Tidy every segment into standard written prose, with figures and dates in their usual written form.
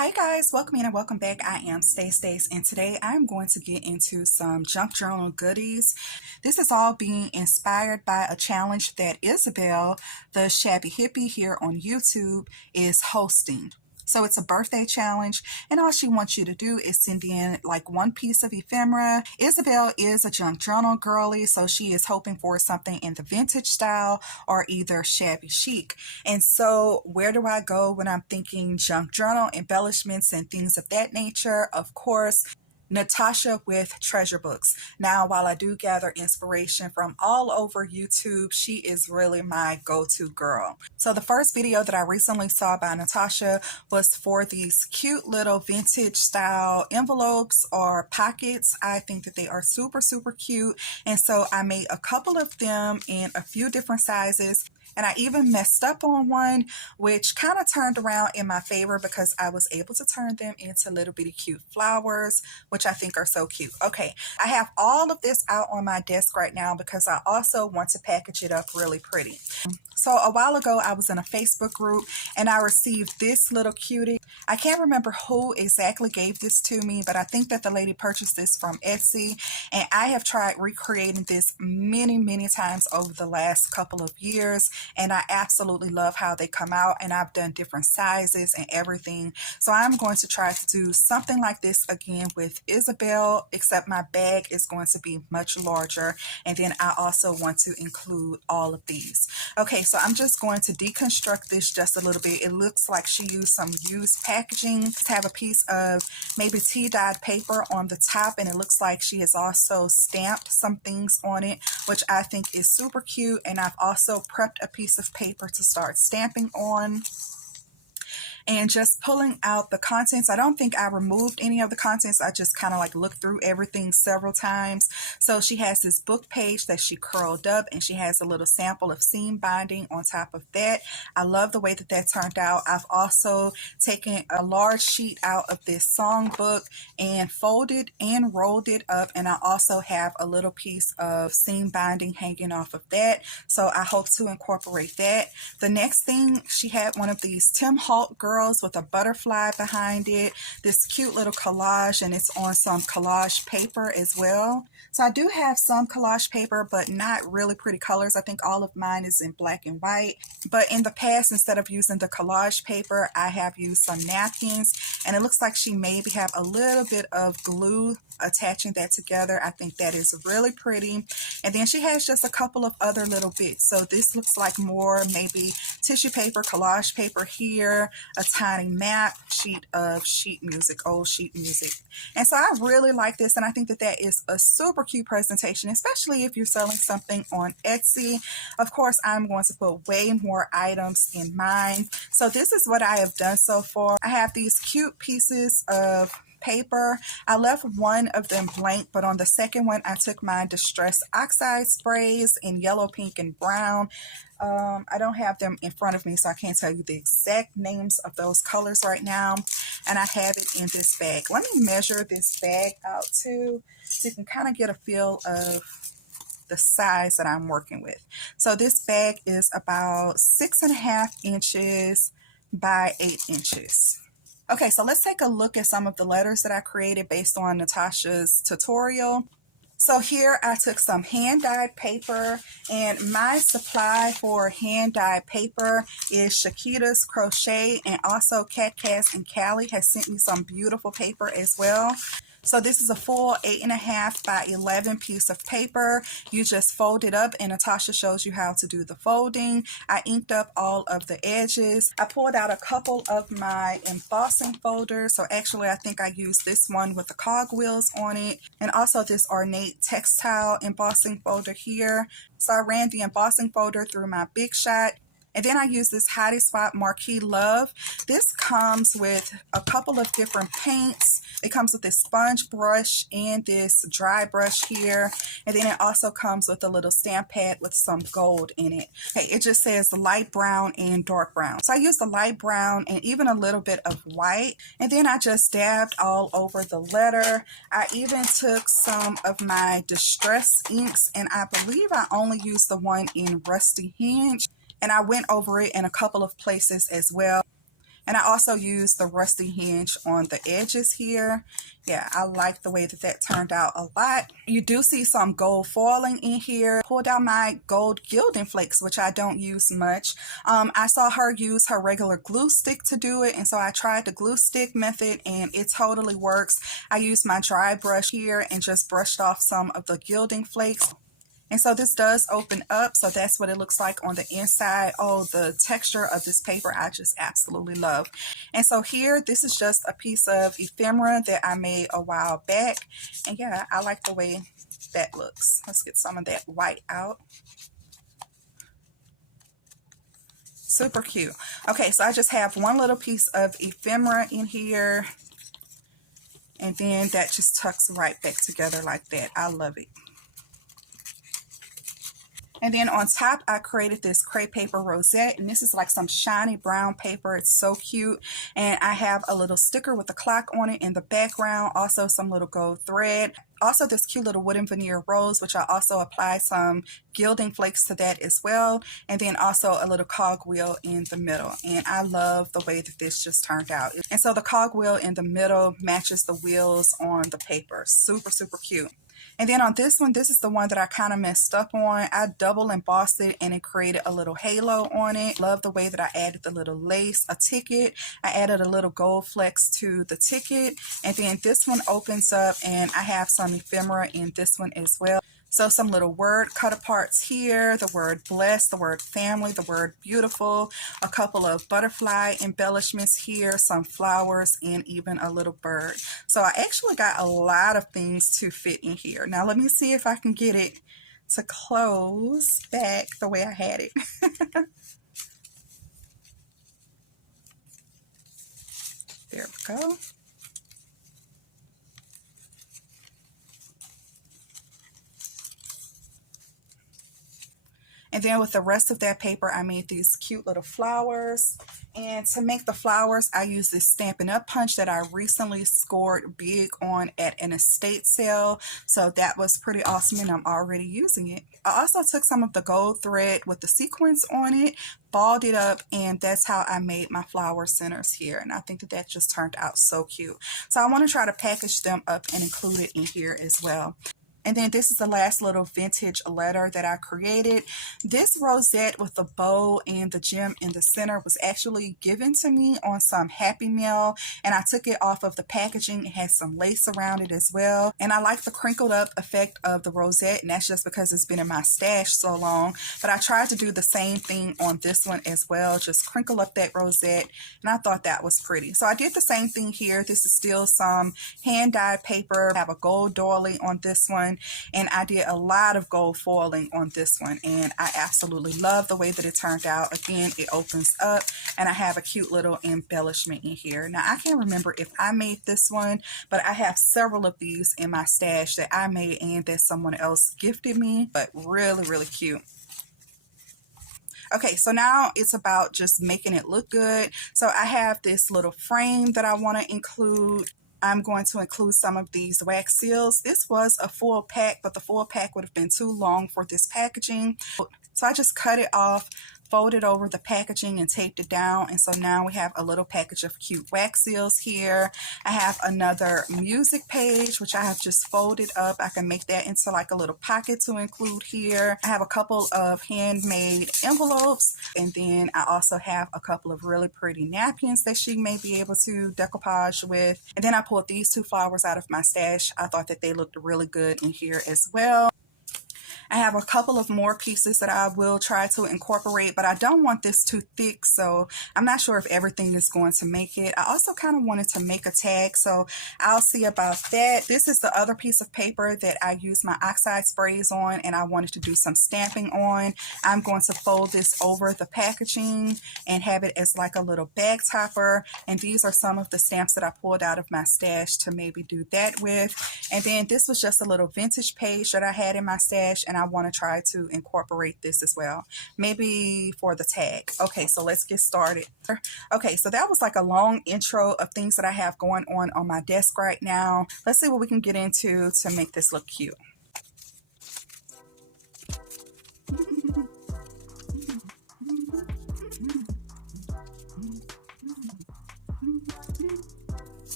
Hi guys, welcome in and welcome back. I am Stace, and today I'm going to get into some junk journal goodies. This is all being inspired by a challenge that Isabel, the shabby hippie here on YouTube, is hosting. So it's a birthday challenge, and all she wants you to do is send in like one piece of ephemera. Isabel is a junk journal girly, so she is hoping for something in the vintage style or either shabby chic. And so where do I go when I'm thinking junk journal embellishments and things of that nature? Of course, Natasha with treasure books. Now, while I do gather inspiration from all over YouTube, she is really my go-to girl. So the first video that I recently saw by Natasha was for these cute little vintage style envelopes or pockets. I think that they are super cute, and so I made a couple of them in a few different sizes. And I even messed up on one, which kind of turned around in my favor because I was able to turn them into little bitty cute flowers, which I think are so cute. Okay, I have all of this out on my desk right now because I also want to package it up really pretty. So a while ago, I was in a Facebook group and I received this little cutie. I can't remember who exactly gave this to me, but I think that the lady purchased this from Etsy, and I have tried recreating this many times over the last couple of years, and I absolutely love how they come out, and I've done different sizes and everything. So I'm going to try to do something like this again with Isabel, except my bag is going to be much larger, and then I also want to include all of these. Okay, so I'm just going to deconstruct this just a little bit. It looks like she used some used packaging. Have a piece of maybe tea-dyed paper on the top, and it looks like she has also stamped some things on it, which I think is super cute. And I've also prepped a piece of paper to start stamping on. And just pulling out the contents. I don't think I removed any of the contents. I just kind of like looked through everything several times. So she has this book page that she curled up, and she has a little sample of seam binding on top of that. I love the way that that turned out. I've also taken a large sheet out of this song book and folded and rolled it up, and I also have a little piece of seam binding hanging off of that. So I hope to incorporate that. The next thing, she had one of these Tim Halt girls with a butterfly behind it, this cute little collage, and it's on some collage paper as well. So I do have some collage paper, but not really pretty colors. I think all of mine is in black and white. But in the past, instead of using the collage paper, I have used some napkins, and it looks like she maybe have a little bit of glue attaching that together. I think that is really pretty. And then she has just a couple of other little bits. So this looks like more maybe tissue paper, collage paper here, a tiny map, sheet of sheet music, old sheet music. And so I really like this, and I think that that is a super cute presentation, especially if you're selling something on Etsy. Of course, I'm going to put way more items in mine. So this is what I have done so far. I have these cute pieces of paper. I left one of them blank, but on the second one I took my Distress Oxide sprays in yellow, pink, and brown. I don't have them in front of me, so I can't tell you the exact names of those colors right now. And I have it in this bag. Let me measure this bag out too, so you can kind of get a feel of the size that I'm working with. So this bag is about 6.5 inches by 8 inches. Okay, so let's take a look at some of the letters that I created based on Natasha's tutorial. So here I took some hand-dyed paper, and my supply for hand-dyed paper is Shakita's Crochet, and also Cat Cass and Callie has sent me some beautiful paper as well. So this is a full 8.5 by 11 piece of paper. You just fold it up, and Natasha shows you how to do the folding. I inked up all of the edges. I pulled out a couple of my embossing folders. So actually I think I used this one with the cogwheels on it, and also this ornate textile embossing folder here. So I ran the embossing folder through my Big Shot. And then I use this Hottie Spot Marquee Love. This comes with a couple of different paints. It comes with this sponge brush and this dry brush here. And then it also comes with a little stamp pad with some gold in it. Okay, it just says light brown and dark brown. So I used the light brown and even a little bit of white. And then I just dabbed all over the letter. I even took some of my Distress inks, and I believe I only used the one in Rusty Hinge. And I went over it in a couple of places as well. And I also used the rusty hinge on the edges here. Yeah, I like the way that that turned out a lot. You do see some gold foiling in here. Pulled out my gold gilding flakes, which I don't use much. I saw her use her regular glue stick to do it, and so I tried the glue stick method and it totally works. I used my dry brush here and just brushed off some of the gilding flakes. And so this does open up, so that's what it looks like on the inside. Oh, the texture of this paper I just absolutely love. And so here, this is just a piece of ephemera that I made a while back. And yeah, I like the way that looks. Let's get some of that white out. Super cute. Okay, so I just have one little piece of ephemera in here. And then that just tucks right back together like that. I love it. And then on top, I created this crepe paper rosette, and this is like some shiny brown paper. It's so cute. And I have a little sticker with a clock on it in the background, also some little gold thread. Also this cute little wooden veneer rose, which I also applied some gilding flakes to that as well. And then also a little cogwheel in the middle. And I love the way that this just turned out. And so the cogwheel in the middle matches the wheels on the paper. Super, super cute. And then on this one, this is the one that I kind of messed up on. I double embossed it and it created a little halo on it. Love the way that I added the little lace, a ticket. I added a little gold flecks to the ticket. And then this one opens up and I have some ephemera in this one as well. So some little word cut aparts here, the word blessed, the word family, the word beautiful, a couple of butterfly embellishments here, some flowers, and even a little bird. So I actually got a lot of things to fit in here. Now let me see if I can get it to close back the way I had it. There we go. And then with the rest of that paper, I made these cute little flowers. And to make the flowers, I used this Stampin' Up! Punch that I recently scored big on at an estate sale. So that was pretty awesome and I'm already using it. I also took some of the gold thread with the sequins on it, balled it up, and that's how I made my flower centers here. And I think that that just turned out so cute. So I want to try to package them up and include it in here as well. And then this is the last little vintage letter that I created. This rosette with the bow and the gem in the center was actually given to me on some Happy Mail, and I took it off of the packaging. It has some lace around it as well. And I like the crinkled up effect of the rosette, and that's just because it's been in my stash so long. But I tried to do the same thing on this one as well, just crinkle up that rosette, and I thought that was pretty. So I did the same thing here. This is still some hand-dyed paper. I have a gold doily on this one. And I did a lot of gold foiling on this one, and I absolutely love the way that it turned out. Again, it opens up and I have a cute little embellishment in here. Now I can't remember if I made this one, but I have several of these in my stash that I made and that someone else gifted me, but really, really cute. Okay, so now it's about just making it look good. So I have this little frame that I want to include. I'm going to include some of these wax seals. This was a full pack, but the full pack would have been too long for this packaging. So I just cut it off, folded over the packaging and taped it down. And so now we have a little package of cute wax seals here. I have another music page, which I have just folded up. I can make that into like a little pocket to include here. I have a couple of handmade envelopes. And then I also have a couple of really pretty napkins that she may be able to decoupage with. And then I pulled these two flowers out of my stash. I thought that they looked really good in here as well. I have a couple of more pieces that I will try to incorporate, but I don't want this too thick, so I'm not sure if everything is going to make it. I also kind of wanted to make a tag, so I'll see about that. This is the other piece of paper that I use my oxide sprays on, and I wanted to do some stamping on. I'm going to fold this over the packaging and have it as like a little bag topper, and these are some of the stamps that I pulled out of my stash to maybe do that with. And then this was just a little vintage page that I had in my stash, and I want to try to incorporate this as well, maybe for the tag. Okay, so let's get started. Okay, so that was like a long intro of things that I have going on my desk right now. Let's see what we can get into to make this look cute.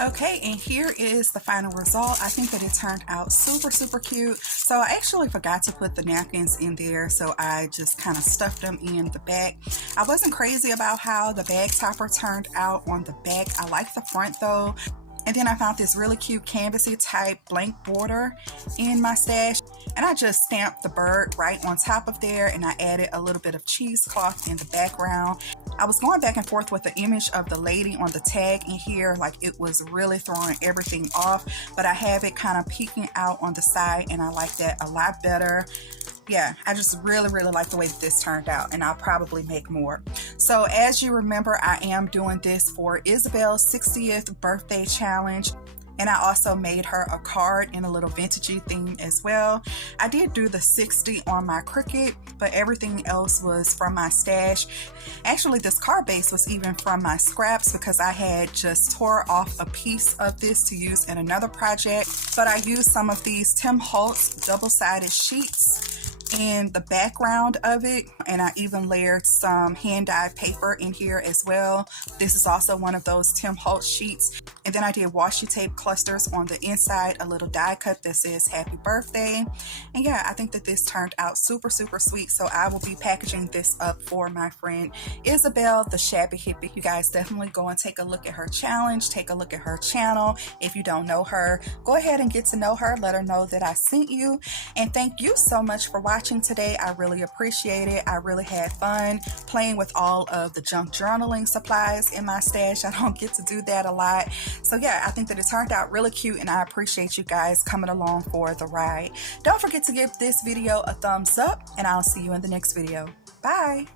Okay, and here is the final result. I think that it turned out super cute. So I actually forgot to put the napkins in there, so I just kind of stuffed them in the back. I wasn't crazy about how the bag topper turned out on the back. I like the front though. And then I found this really cute canvasy type blank border in my stash, and I just stamped the bird right on top of there, and I added a little bit of cheesecloth in the background. I was going back and forth with the image of the lady on the tag in here, like it was really throwing everything off, but I have it kind of peeking out on the side, and I like that a lot better. Yeah, I just really like the way that this turned out, and I'll probably make more. So as you remember, I am doing this for Isabel's 60th birthday challenge, and I also made her a card in a little vintagey theme as well. I did do the 60 on my Cricut, but everything else was from my stash. Actually, this card base was even from my scraps because I had just tore off a piece of this to use in another project, but I used some of these Tim Holtz double-sided sheets in the background of it, and I even layered some hand-dyed paper in here as well. This is also one of those Tim Holtz sheets. And then I did washi tape clusters on the inside, a little die cut that says happy birthday. And yeah, I think that this turned out super sweet, so I will be packaging this up for my friend Isabel, the Shabby Hippie. You guys definitely go and take a look at her challenge, take a look at her channel. If you don't know her, go ahead and get to know her, let her know that I sent you. And thank you so much for watching today. I really appreciate it. I really had fun playing with all of the junk journaling supplies in my stash. I don't get to do that a lot. So yeah, I think that it turned out really cute, and I appreciate you guys coming along for the ride. Don't forget to give this video a thumbs up, and I'll see you in the next video. Bye!